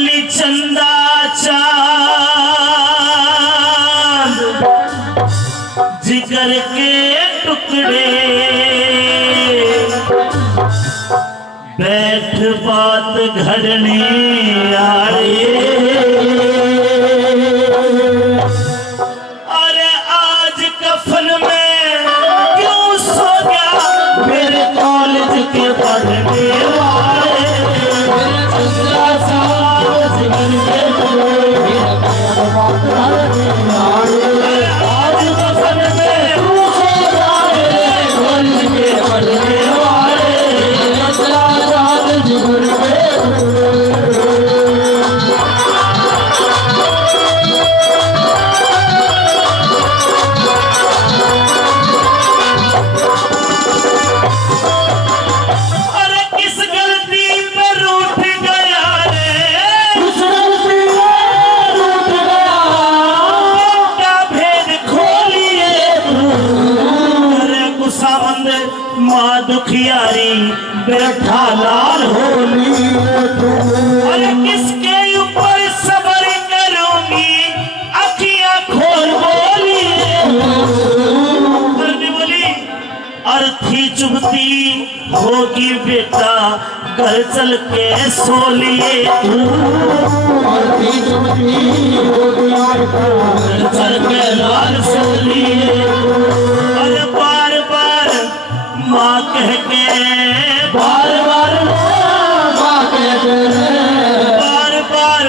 बोली चंदा चांद जिगर के टुकड़े बैठ बात घड़ने आए। अरे आज कफन में क्यों सो गया मेरे कॉलेज के पढ़ने वाले। आज कफन में क्यों सो गया मेरे कॉलेज के पढ़ने वाले। माँ दुखियारी बैठा लाल होली। अरे किसके ऊपर सबर करूंगी अखियां खोल बोली। बोली अर्थी चुभती होगी बेटा घर चल के सो लिए। अर्थी चुभती होगी घर चल के लाल सो लिए। अरे बार बार माँ कह के बार बार माँ कह के बार बार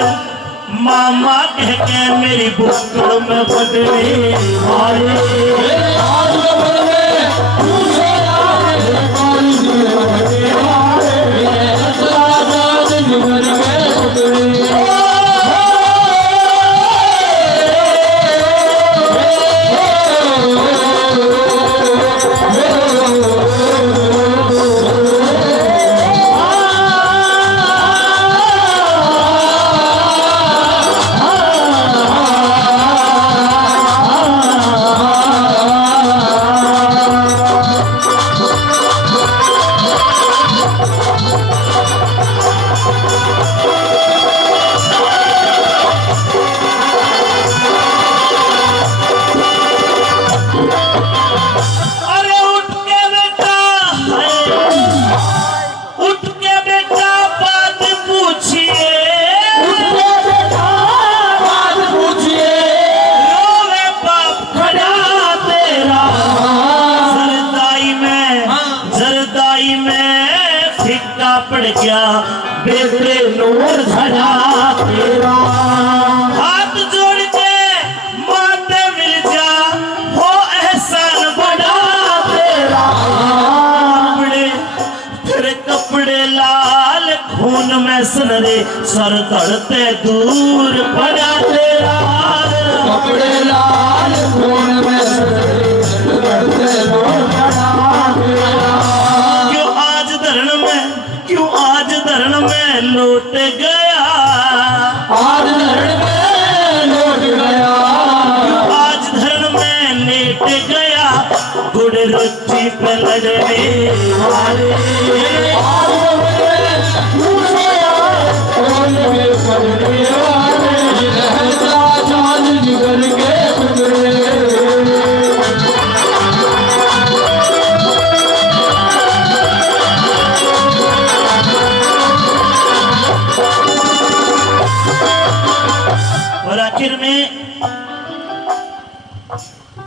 मामा कह के मेरी बुक्कड़ में बदले मारे। पड़ गया बेटे नूर धरा तेरा। हाथ जोड़ के माते मिल जा हो एहसान बड़ा तेरा। तेरे कपड़े लाल खून में सुनरे सर धड़ते दूर पड़ा तेरा। कपड़े लाल खून में सुनरे सर धड़ते दूर पड़ा तेरा। क्यों आज धरण में लौट गया। आज धरण में लौट गया। आज धरण में लेट गया गुड़ रुचि पे लड़ने वाले। आखिर में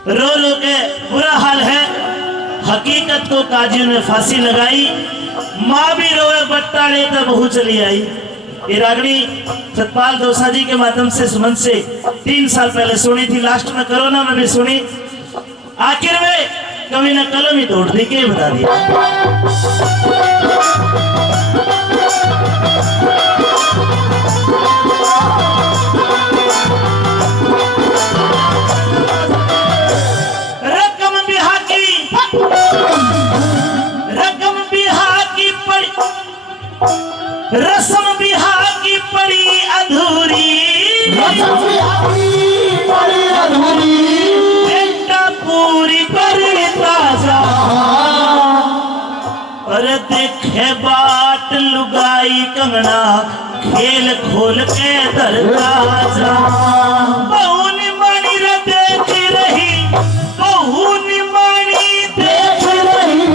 रो रो के बुरा हाल है। हकीकत को काजियों ने फांसी लगाई। माँ भी रोए बट्टाले तब बहू चली आई। ये रागनी सतपाल दोसा जी के माध्यम से सुमन से 3 साल पहले सुनी थी। लास्ट में कोरोना में भी सुनी। आखिर में कवि ने कलम ही तोड़ दी के बता दिया। रस्म बिहार की पड़ी अधूरी। बेटा पूरी कर ताजा। अरे देखे बाट लुगाई कंगना खेल खोल के दरवाजा बहू निमानी रे देख रही, बहू निमानी देख रही,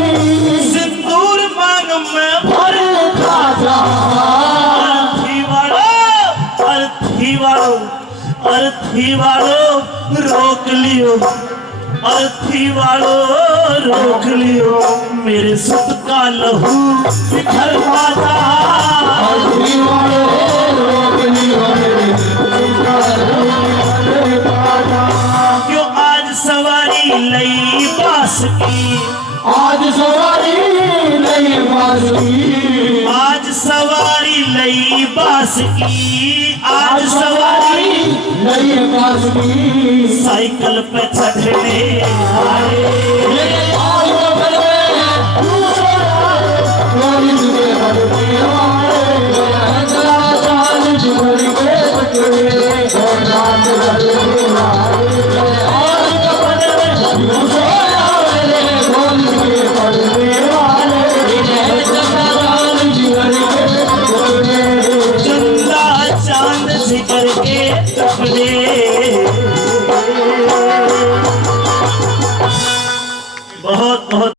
सिंदूर मांग में भर खाजा। अर्थी वालो रोक लियो, अर्थी वालो रोक लियो, मेरे सुत का लहू बिखर पाता। अर्थी वालो रोक लियो, मेरे सुत का लहू बिखर पाता। क्यों आज सवारी लई बास की, आज सवारी लई बास की, आज सवारी लई बास की, आज सवारी लई बास की, साइकिल पे चढ़ने बहुत बहुत